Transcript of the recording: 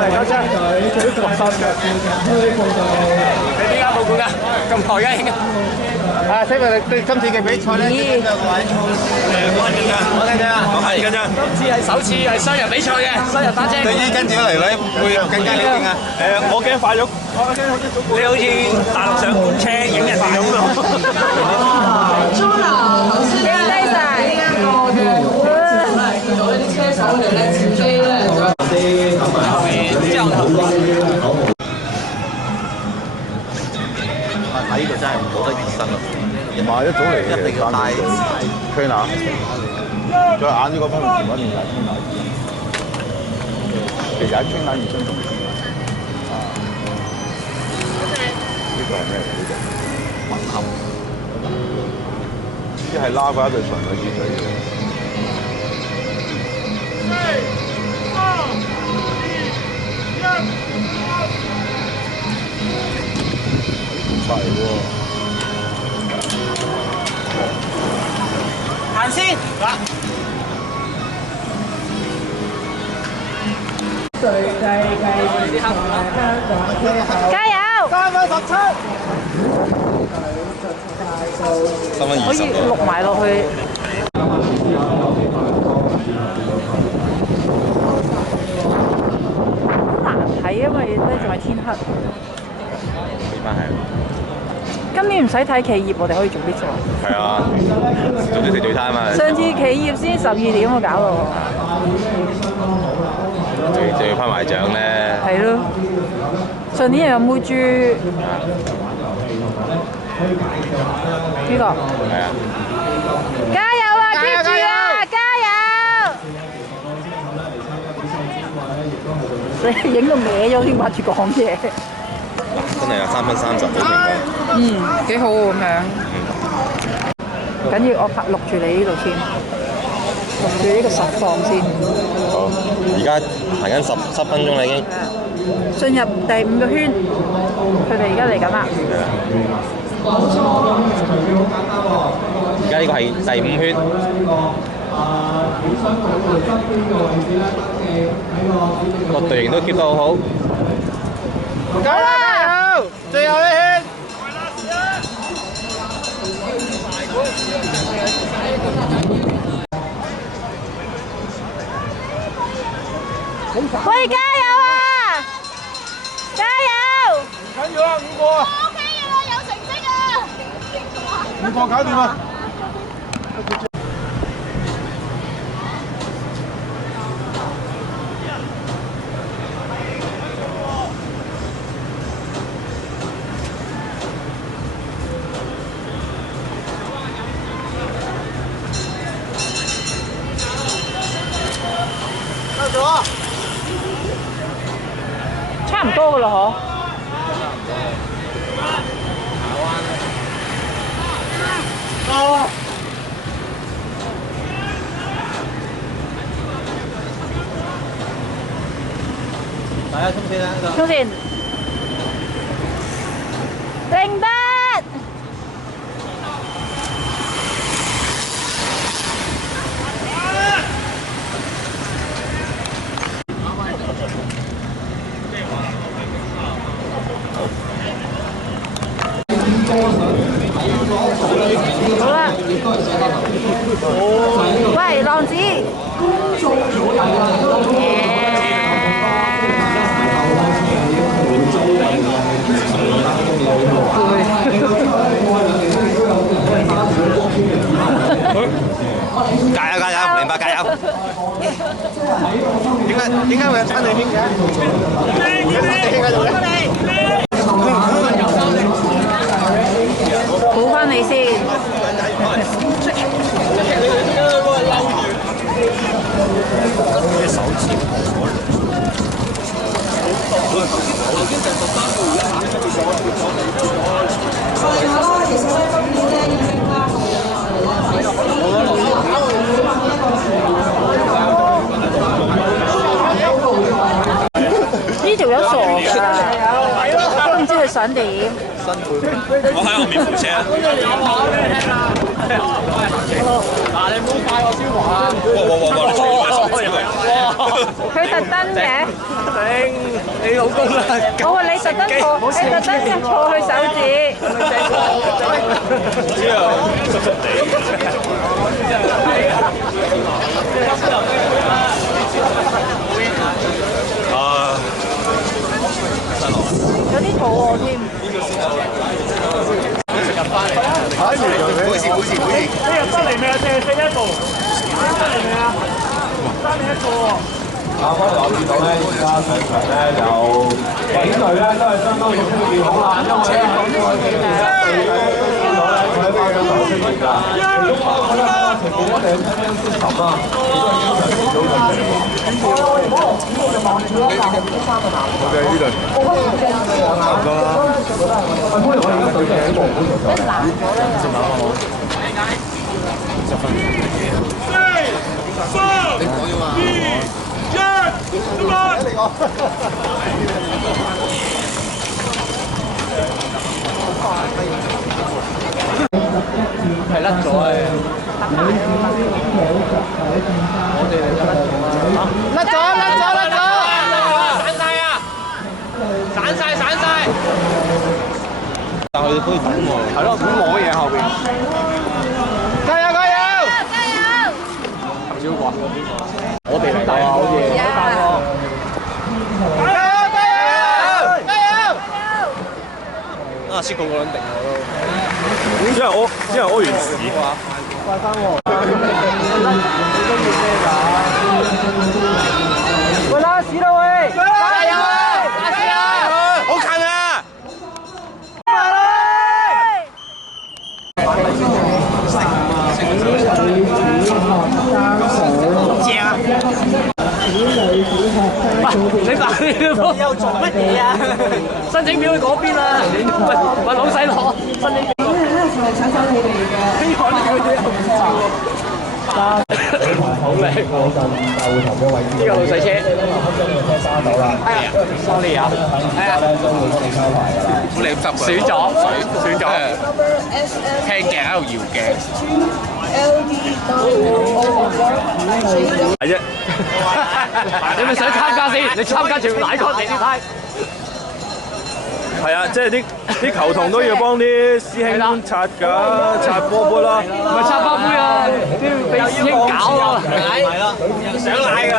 嚟嗰張，你點解冇管㗎？咁台嘅應該。啊，請問你對今次嘅比賽咧點樣各位？我緊張啊！我係緊張。今次係首次係雙人比賽嘅，雙人單車。對於跟住嚟咧，會更加驚啊！我驚快咗。你好似大陸上官車影人哋咁咯。朱流頭先咧呢一個嘅見到啲車手佢哋咧自己咧就睇呢個真係冇得延伸咯，唔係一早嚟嘅，一定要帶 trainer，再晏啲嗰方面全部一定要帶 trainer。其實喺 trainer 以上仲啊，呢個係咩嚟？呢個混合，一係拉翻一對純嘅之類嘅。係喎，行先，加油！3分17，可以錄埋落去。好難睇，因為咧仲係天黑。點解係？今年唔使睇企業，我哋可以早啲做。係啊，早啲食早餐嘛。上次企業先12點我搞到。仲要翻埋獎咧。係咯，上年又有妹豬。呢個。係啊。加油啊 ！keep 住啊！加油！你影到歪咗先，掛住講嘢。真係有3分30好成功。幾好咁樣。緊要我錄住你呢度先，錄住呢個實況先。好，而家行緊10分鐘啦已經。進入第5個圈，佢哋而家嚟緊啦。而家呢個係第5圈。個隊形都 keep 得好好。加油！最後一圈。喂，加油啊！加油！唔緊要啊，5個啊，OK 嘅啦，有成績啊！5個搞掂啦！差唔多噶啦，嗬。大家衝線啦！衝線。08。好啦，喂，浪子，加油加油，08加油！點解會有餐地邊嘅？補翻你先。呢條友傻㗎，都唔知佢想點。我喺後面扶車。嗱，你唔好快我先話。哇！你佢特登嘅。頂你老公啦！我話你特登坐，你特登坐佢手指。知啊，出地。啊！有啲肚餓添。食入翻嚟。睇住佢，好似。你入得嚟未啊？四一步。得嚟未啊？爭你一個喎。大家留意到咧，而家上場咧有警隊咧都係相當用心好啦，因為咧我哋見到咧佢喺包裝上出現㗎，其中包括咧前面我哋嘅親親先頭啦，亦都係經常見到嘅。我哋呢度差唔多啦。歡迎我哋嘅隊長喺度好做咗。係甩咗啊！我哋嚟就甩咗啊！散晒啊！散晒！但係佢哋可以等喎。係咯，咁冇乜嘢後邊。加油！頭先講我哋嚟打啊，好似。啊！先個個撚定我都。因為屙完屎。快翻喎！喂，拉屎啦喂！加油！拉屎啦！好近啊！你打你又做乜嘢啊？申請表去嗰邊啦，問老細攞申請表。好靚，呢個老細車，係啊 ，sorry 啊，係啊，好靚執選咗，聽鏡喺度搖鏡，係啫，你咪想參加先？你參加仲要奶乾地先睇。係啊，即係啲球童都要幫啲師兄擦㗎，擦波波啦。唔係擦花杯啊，都要俾師兄搞啊，係啦，想奶㗎。